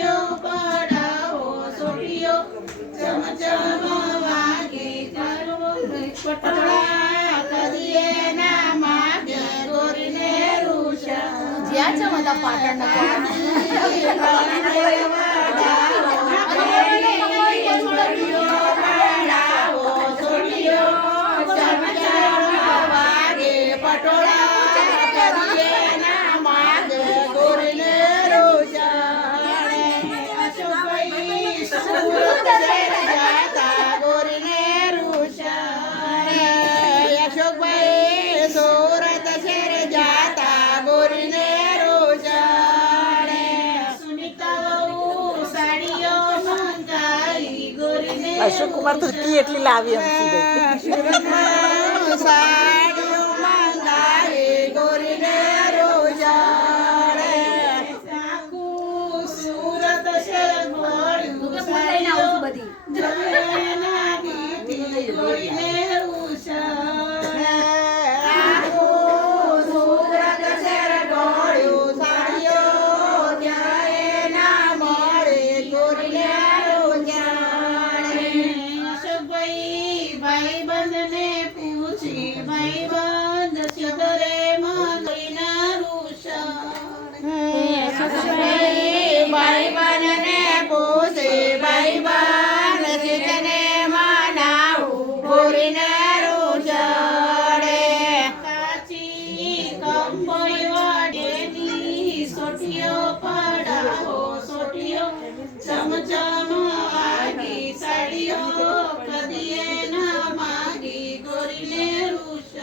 સાડીઓ પડાવો સોટીઓ ચમચમ વાગે પટોળા કદીએ ના માગે ગોરીને રૂષા જ્યાં છે બધા પાટણ અશોક કુમાર તો કી એટલી લાવી એમ સાડીઓ મંગાઈ ગોરીને રોજાડે આખું સુરત છે ગોળ્યું સાડીઓ જલેના દીધી ગોરીને રૂષાડે આખું સુરત છે ગોળ્યું સાડીઓ જાય ના મળે ગોરીને ભાઈ બંધને પૂછી ભાઈ બંધ સિદ્ધરે મગીના રૂષણ ભાઈ બંધને પૂછી ભાઈ બંધ સિદ્ધને મનાવું ગોરીને રૂષણે કાચી કંબોઈ વાડેની સોટીઓ પડાવો સોટીઓ ચમચમ વાગી સાડીઓ કદીએ ના માગી ગોરીને રૂષ